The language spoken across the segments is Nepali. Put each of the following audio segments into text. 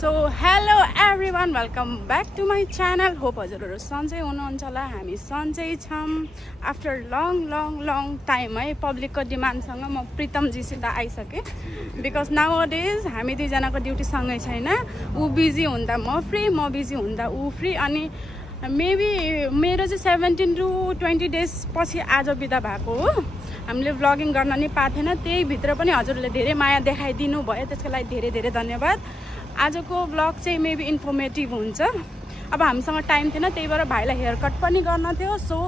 So hello everyone, welcome back to my channel. Hope हजुरहरू सन्चै हुनुहुन्छ होला। हामी सन्चै छौँ आफ्टर लङ टाइम है। पब्लिकको डिमान्डसँग म प्रितमजीसित आइसकेँ। बिकज नाउ डेज हामी दुईजनाको ड्युटी सँगै छैन। ऊ बिजी हुँदा म फ्री, म बिजी हुँदा ऊ फ्री। अनि मेबी मेरो चाहिँ 17 to 20 डेज पछि आज बिदा भएको हो। हामीले भ्लगिङ गर्न नि पाएको थिएन, त्यही भित्र पनि हजुरहरूले धेरै माया देखाइदिनु भयो, त्यसको लागि धेरै धेरै धन्यवाद। आजको भ्लग चाहिँ मेबी इन्फर्मेटिभ हुन्छ। अब हामीसँग टाइम थिएन, त्यही भएर भाइलाई हेयर कट पनि गर्न थियो। सो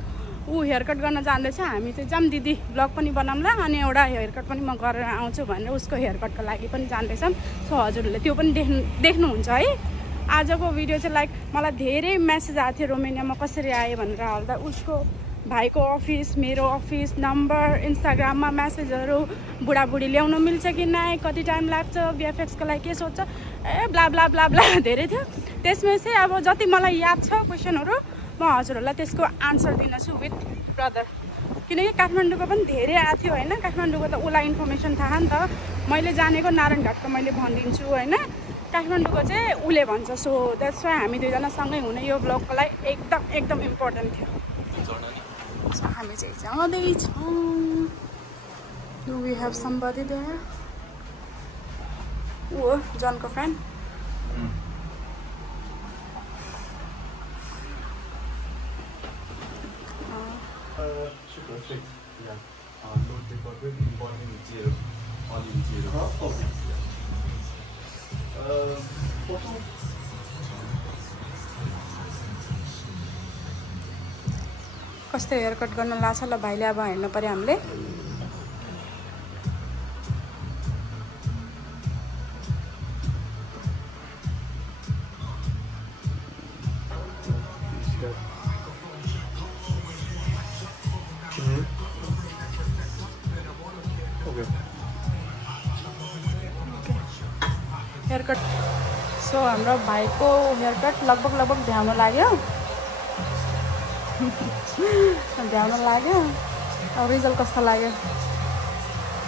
ऊ हेयर कट गर्न जाँदैछ, हामी चाहिँ जाऊँ दिदी भ्लग पनि बनाउँला अनि एउटा हेयर कट पनि म गरेर आउँछु भनेर उसको हेयर कटको लागि पनि जाँदैछौँ। सो हजुरहरूले त्यो पनि देख्नुहुन्छ है। आजको भिडियो चाहिँ लाइक मलाई धेरै म्यासेज आएको थियो रोमेनियामा कसरी आयो भनेर हाल्दा, उसको भाइको अफिस, मेरो अफिस नम्बर, इन्स्टाग्राममा म्यासेजहरू, बुढाबुढी ल्याउनु मिल्छ कि नै, कति टाइम लाग्छ, VFX को लागि के सोध्छ, ब्ला ब्ला ब्ला ब्ला धेरै थियो। त्यसमा चाहिँ अब जति मलाई याद छ क्वेसनहरू म हजुरहरूलाई त्यसको आन्सर दिनेछु विथ ब्रदर। किनकि काठमाडौँको पनि धेरै आएको थियो होइन। काठमाडौँको त उसलाई इन्फर्मेसन थाहा नि त। मैले जानेको नारायणघाटको मैले भनिदिन्छु होइन, काठमाडौँको चाहिँ उसले भन्छ। सो द्याट्स वाइ हामी दुईजना सँगै हुने यो ब्लगको लागि एकदम इम्पोर्टेन्ट थियो। So हामी चाहिँ जाँदैछौँ। Do we have somebody there? ऊ जनको फ्रेन्ड। कस्तो हेयर कट गर्न लाग्छ ल भाइले, अब हेर्नु पर्यो हामीले। Hair cut. सो हाम्रो भाइको हेयर कट लगभग भ्याउन लाग्यो। भ्याउन लाग्यो। अब रिजल्ट कस्तो लाग्यो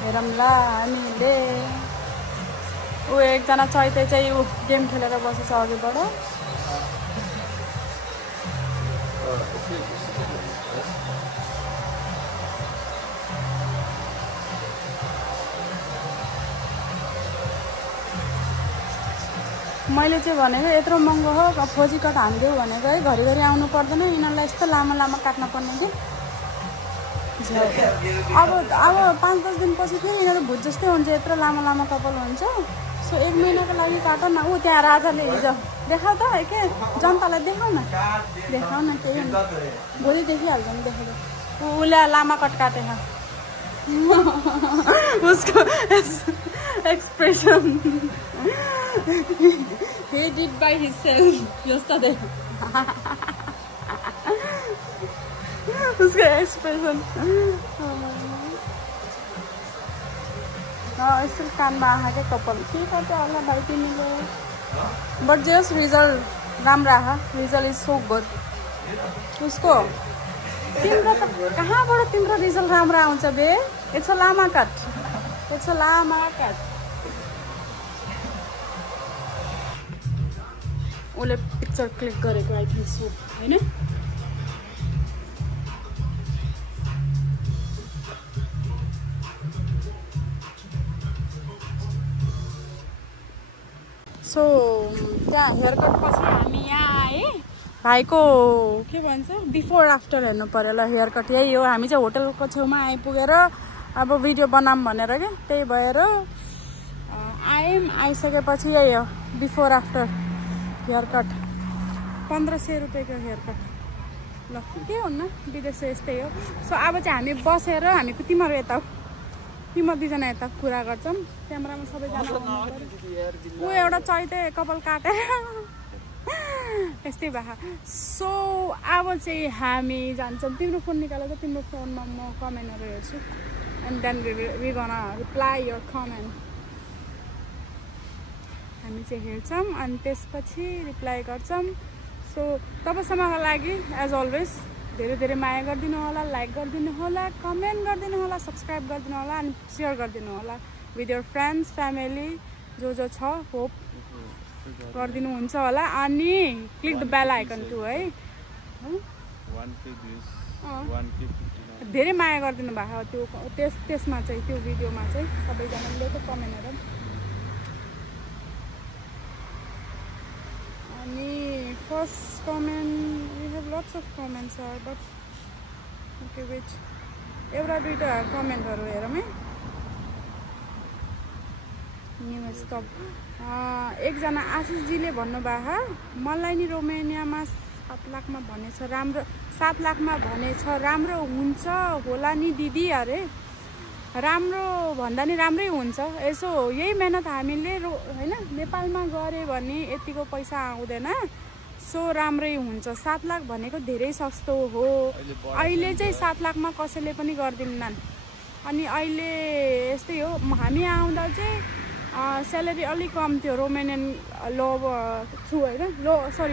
हेरौँला हामीले। ऊ एकजना चैते चाहिँ ऊ गेम खेलेर बसेछ अघिबाट। मैले चाहिँ भनेको यत्रो महँगो हो, फोजी कट हानिदेऊ भनेको है। घरिघरि आउनु पर्दैन, यिनीहरूलाई यस्तो लामो काट्न पर्ने कि। अब 5-10 दिनपछि फेरि यिनीहरू भुत जस्तै हुन्छ, यत्रो लामो कपाल हुन्छ। सो 1 महिनाको लागि काट न। ऊ त्यहाँ राजाले हिजो देखाऊ त के जनतालाई देखाऊ न त्यही भोलि देखिहाल्छ नि। देखाउँदा उसले लामा कट काटेछ। उसको expression he did by himself yesterday. उसको एक्सप्रेसन यसो कानमा आँखा के कपाल के गर्छ होला भाइ तिमीले। बट जस रिजल्ट राम्रो आयो। Result is so good. उसको तिम्रो त कहाँबाट तिम्रो रिजल्ट राम्रो आउँछ बे? इट्स अ लामा कट। उसले पिक्चर क्लिक गरेको आई थिङ्क सो होइन। सो त्यहाँ हेयर कट पछि हामी यहाँ आएँ। भाइको के भन्छ बिफोर आफ्टर हेर्नु पर्यो ल। हेयर कट यही हो। हामी चाहिँ होटलको छेउमा आइपुगेर अब भिडियो बनाऊँ भनेर क्या, त्यही भएर आइसकेपछि यही हो बिफोर आफ्टर हेयर कट। 1500 रुपियाँको हेयर कट ल, के हुन्न विदेशमा यस्तै हो। सो अब चाहिँ हामी बसेर हामी तिमीहरू यता दुईजना यता कुरा गर्छौँ। क्यामेरामा सबैजना ऊ एउटा चैते कपाल काटेर यस्तै भए। सो अब चाहिँ हामी जान्छौँ। तिम्रो फोन निकालेर तिम्रो फोनमा म कमेन्टहरू हेर्छु and then we gonna reply your comment. हामी चाहिँ हेर्छौँ अनि त्यसपछि रिप्लाई गर्छौँ। सो तपाईँसम्मको लागि एज अलवेज धेरै धेरै माया गरिदिनु होला, लाइक गरिदिनु होला, कमेन्ट गरिदिनु होला, सब्सक्राइब गरिदिनु होला अनि सेयर गरिदिनु होला विथ योर फ्रेन्ड्स फ्यामिली जो छ। होप गरिदिनुहुन्छ होला अनि click the bell icon to है 1K भ्युज 1K 59 धेरै माया गरिदिनु भएको त्यो त्यसमा चाहिँ त्यो भिडियोमा चाहिँ सबैजनाले त कमेन्टहरु अनि first comment we have lots of comments are but okay wait एउटा दुईटा कमेन्टहरु हेरौँ है न्यू स्टप एकजना आशिषजीले भन्नुभएको मलाई नि रोमानियामा 7 लाखमा भनेछ राम्रो 7 लाखमा भनेछ राम्रो हुन्छ होला नि दिदी अरे राम्रो भन्दा नि राम्रै हुन्छ यसो यही मेहनत हामीले हैन नेपालमा गरे भने यतिको पैसा आउँदैन सो राम्रै हुन्छ 7 लाख भनेको धेरै सस्तो हो अहिले चाहिँ 7 लाखमा कसैले पनि गर्दिन्नन् अनि अहिले यस्तै हो हामी आउँदा चाहिँ स्यालेरी अलि कम थियो रोमानियन लो थ्रु हैन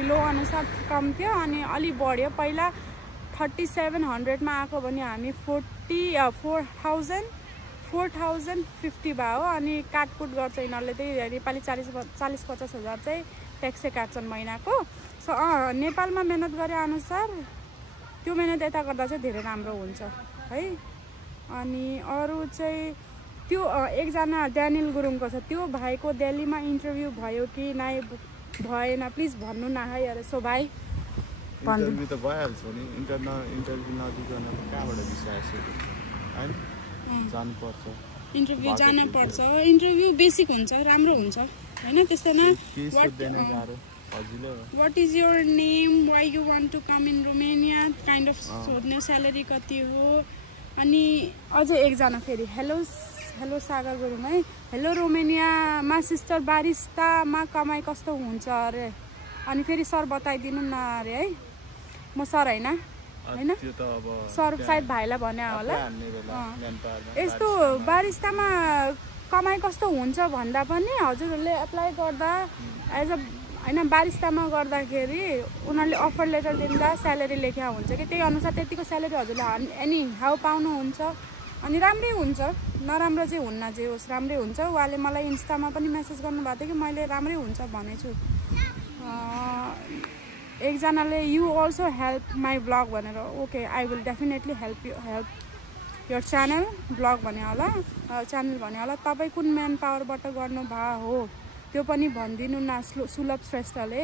लो अनुसार कम थियो अनि अलि बढ्यो पहिला 3700 मा आको भने हामी 4050 भयो अनि काटकुट गर्छ यिनीहरूले चाहिँ नेपाली 40-50 हजार चाहिँ ट्याक्सै काट्छन् महिनाको सो नेपालमा मेहनत गरे अनुसार त्यो मेहनत यता गर्दा चाहिँ धेरै राम्रो हुन्छ है अनि अरु चाहिँ त्यो एकजना ड्यानियल गुरुङको छ त्यो भाइको दिल्लीमा इन्टरभ्यु भयो कि नाइ भएन प्लिज भन्नु न है अरे सो भाइ इन्टरभ्यु त भइहाल्छ नि इन्टरभ्यु नदिकन कहाँबाट भिसा आएछ हैन जानु पर्छ इन्टरभ्यु जानु पर्छ इन्टरभ्यु बेसिक हुन्छ राम्रो हुन्छ हैन त्यस्तैमा What is your name? Why you want to come in Romania? Kind of सोध्ने स्यालेरी कति हो अनि अझै एकजना फेरि हेलो सागर गुरुङ है हेलो रोमानियामा सिस्टर बारिस्तामा कमाइ कस्तो हुन्छ अरे अनि फेरि सर बताइदिनु न अरे है म सर हैन त्यो त अब सर सायद भाइलाई भने होला यस्तो बारिस्तामा कमाइ कस्तो हुन्छ भन्दा पनि हजुरहरूले एप्लाई गर्दा एज अ हैन बारिस्तामा गर्दाखेरि उनीहरूले अफर लेटर दिँदा स्यालेरी लेख्या हुन्छ कि त्यही अनुसार त्यतिको स्यालेरी हजुरले एनी हाउ पाउनुहुन्छ अनि राम्रै हुन्छ नराम्रो चाहिँ हुन्न जे होस् राम्रै हुन्छ उहाँले मलाई इन्स्टामा पनि मेसेज गर्नुभएको थियो कि मैले राम्रै हुन्छ भनेछु एकजनाले you also help my blog भनेर okay I will definitely help your channel blog भने होला च्यानल भने होला तपाईँ कुन म्यान पावरबाट गर्नुभएको हो त्यो पनि भनिदिनु न सुलभ श्रेष्ठले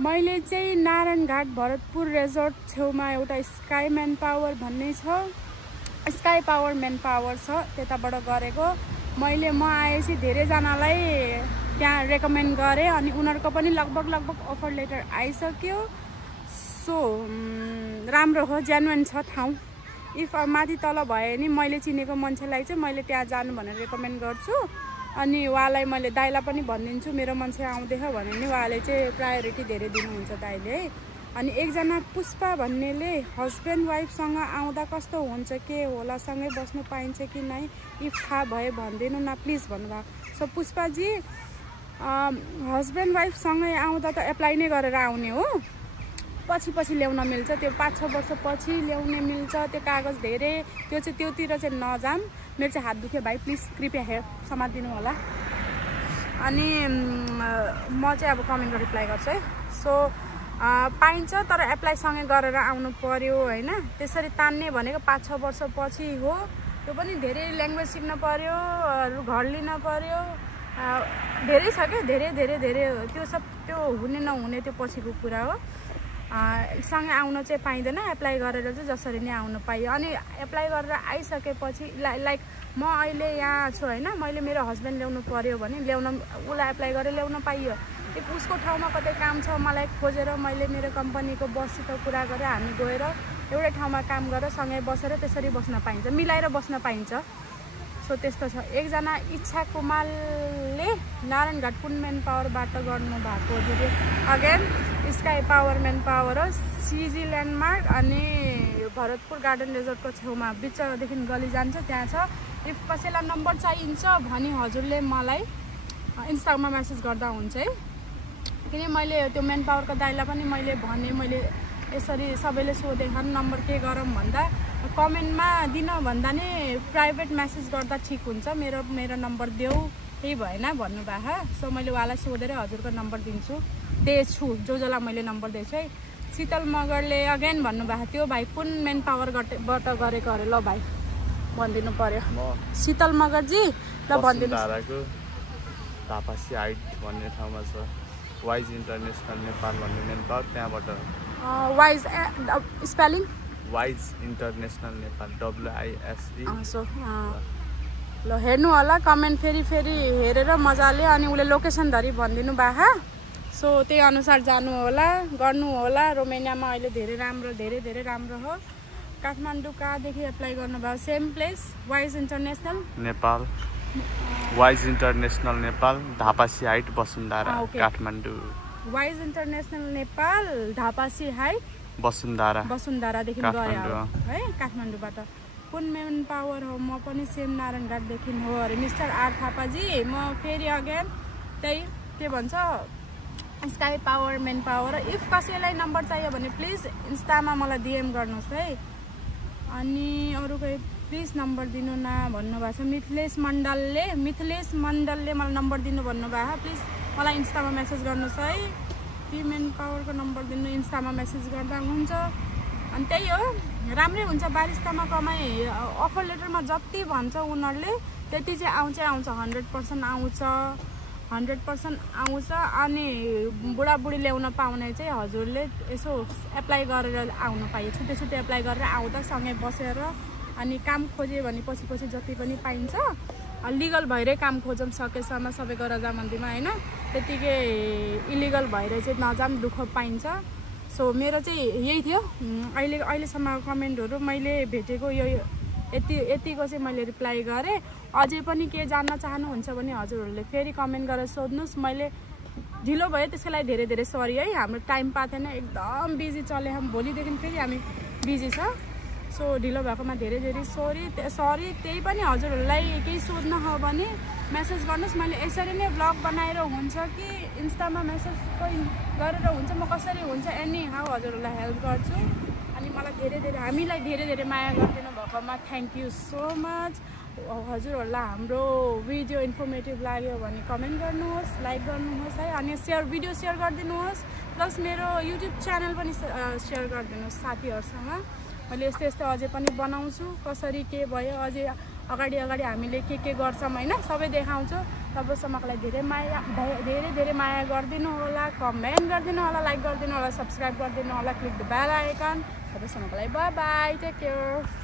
मैले चाहिँ नारायणघाट भरतपुर रेजोर्ट छेउमा एउटा स्काई म्यान पावर भन्ने छ स्काई पावर म्यान पावर छ त्यताबाट गरेको मैले म आएपछि धेरैजनालाई त्यहाँ रेकमेन्ड गरेँ अनि उनीहरूको पनि लगभग अफर लेटर आइसक्यो सो राम्रो हो जेन्युन छ ठाउँ इफ माथि तल भए नि मैले चिनेको मान्छेलाई चाहिँ मैले त्यहाँ जानु भनेर रेकमेन्ड गर्छु अनि उहाँलाई मैले दाइलाई पनि भनिदिन्छु मेरो मान्छे आउँदैछ भने नि उहाँले चाहिँ प्रायोरिटी धेरै दिनुहुन्छ दाइले है अनि एकजना पुष्पा भन्नेले हस्बेन्ड वाइफसँग आउँदा कस्तो हुन्छ के होला सँगै बस्नु पाइन्छ कि नै इफ थाहा भए भनिदिनु न प्लिज भन्नुभयो सो पुष्पाजी हस्बेन्ड वाइफसँगै आउँदा त एप्लाई नै गरेर आउने हो पछि ल्याउन मिल्छ त्यो 5-6 वर्ष पछि ल्याउने मिल्छ त्यो कागज धेरै त्यो चाहिँ त्योतिर चाहिँ नजाम मेरो चाहिँ हात दुख्यो भाइ प्लिज कृपया समातिदिनु होला अनि म चाहिँ अब कमेन्टको रिप्लाई गर्छु है सो पाइन्छ तर एप्लाई सँगै गरेर आउनु पर्यो हैन त्यसरी तान्ने भनेको 5-6 वर्ष पछि हो त्यो पनि धेरै ल्याङ्ग्वेज सिक्न पर्यो घर लिन पर्यो धेरै छ के धेरै त्यो सब त्यो हुने नहुने त्यो पछिको कुरा हो सँगै आउन चाहिँ पाइँदैन एप्लाई गरेर चाहिँ जसरी नै आउनु पाइयो अनि एप्लाई गरेर आइसकेपछि लाइक म अहिले यहाँ छु हैन मैले मेरो हस्बेन्ड ल्याउनु पर्यो भने उसलाई एप्लाई गरेर ल्याउन पाइयो इफ उसको ठाउँमा कतै काम छ मलाई खोजेर मैले मेरो कम्पनीको बससित कुरा गरेर हामी गएर एउटै ठाउँमा काम गरेर सँगै बसेर त्यसरी बस्न पाइन्छ मिलाएर बस्न पाइन्छ सो त्यस्तो छ एकजना इच्छा कुमारले नारायणघाट कुन म्यान पावरबाट गर्नु भएको दिदी again sky power man power हो सिजी ल्यान्डमार्क अनि भरतपुर गार्डन रिजोर्टको छेउमा बिचदेखि गली जान्छ त्यहाँ छ इफ कसैलाई नम्बर चाहिन्छ भने हजुरले मलाई इन्स्टामा मेसेज गर्दा हुन्छ है किन मैले त्यो म्यान पावरको दाइलाई पनि मैले यसरी सबैले सोधेछन् नम्बर के गरौँ भन्दा कमेन्टमा दिन भन्दा नि प्राइभेट मेसेज गर्दा ठिक हुन्छ मेरो नम्बर देऊ केही भएन भन्नुभएको। सो मैले उहाँलाई सोधेर हजुरको नम्बर दिन्छु दिएछु, जसलाई मैले नम्बर दिएछु है। शीतल मगरले अगेन भन्नुभएको थियो भाइ कुन मेन पावरबाट गरेको अरे। ल भाइ भनिदिनु पर्यो। शीतल मगरजी ल भनिदिनु। धापासी हाइट भन्ने ठाउँमा छ वाइज इन्टरनेसनल नेपाल भन्ने मेन पावर, त्यहाँबाट। Wise spelling wise International Nepal WISE। So ल हेर्नु होला कमेन्ट फेरि हेरेर मजाले, अनि उसले लोकेसन धरि भनिदिनु भएको। सो त्यही अनुसार जानु होला, गर्नु होला। रोमानियामा अहिले धेरै राम्रो हो। काठमाडौँ कहाँदेखि एप्लाई गर्नुभयो? Same place Wise International Nepal, Wise International Nepal, Dhapasi Height, Basundhara, Kathmandu. Wise International Nepal, Dhapasi Height, वसुन्धरादेखि गयो है काठमाडौँबाट। कुन मेन पावर हो? म पनि सेम नारायणघाटदेखि हो अरे मिस्टर आर थापाजी। म फेरि अगेन त्यही के भन्छ sky power main power. If कसैलाई नम्बर चाहियो भने प्लिज इन्स्टामा मलाई DM गर्नुहोस् है। अनि अरू कोही प्लिज नम्बर दिनु न भन्नुभएको छ। मिथिलेश मण्डलले मलाई नम्बर दिनु भन्नुभएको। प्लिज मलाई इन्स्टामा मेसेज गर्नुहोस् है। मेन पावरको नम्बर दिनु इन्स्टामा मेसेज गर्दा हुन्छ। अनि त्यही हो, राम्रै हुन्छ। बारिस्तामा कमाइ अफर लेटरमा जति भन्छ उनीहरूले त्यति चाहिँ आउँछ 100% आउँछ। अनि बुढाबुढी ल्याउन पाउने चाहिँ हजुरले यसो एप्लाई गरेर आउनु पाइयो। छुट्टै एप्लाई गरेर आउँदा सँगै बसेर अनि काम खोज्यो भने पछि जति पनि पाइन्छ। लिगल भएरै काम खोजौँ सकेसम्म सबैको रजामन्दीमा होइन, त्यतिकै इलिगल भएर चाहिँ नजाम दुःख पाइन्छ। सो मेरो चाहिँ यही थियो अहिलेसम्म कमेन्टहरू मैले भेटेको। यतिको चाहिँ मैले रिप्लाई गरेँ। अझै पनि के जान्न चाहनुहुन्छ भने हजुरहरूले फेरि कमेन्ट गरेर सोध्नुहोस्। मैले ढिलो भयो त्यसको लागि धेरै सरी है। हाम्रो टाइम पाएको थिएन, एकदम बिजी चले। भोलिदेखि फेरि हामी बिजी छ। सो ढिलो भएकोमा धेरै सरी। त्यही पनि हजुरहरूलाई केही सोध्न हो भने मेसेज गर्नुहोस्। मैले यसरी नै ब्लग बनाएर हुन्छ कि इन्स्टामा मेसेज गरेर हुन्छ, म कसरी हुन्छ एनी हाउ हजुरहरूलाई हेल्प गर्छु। अनि मलाई हामीलाई धेरै माया गरिदिनु भएकोमा थ्याङ्क यू सो मच। हजुरहरूलाई हाम्रो भिडियो इन्फर्मेटिभ लाग्यो भने कमेन्ट गर्नुहोस्, लाइक गर्नुहोस् है। अनि भिडियो सेयर गरिदिनुहोस्। प्लस मेरो युट्युब च्यानल पनि सेयर गरिदिनुहोस् साथीहरूसँग। मैले यस्तो अझै पनि बनाउँछु। कसरी के भयो अझै अगाडि हामीले के गर्छौँ होइन सबै देखाउँछु। तपाईँसम्मको लागि धेरै माया गरिदिनु होला, कमेन्ट गरिदिनु होला, लाइक गरिदिनु होला, सब्सक्राइब गरिदिनु होला, क्लिक द बेल आइकन। तपाईँसम्मको लागि बाई टेक केयर।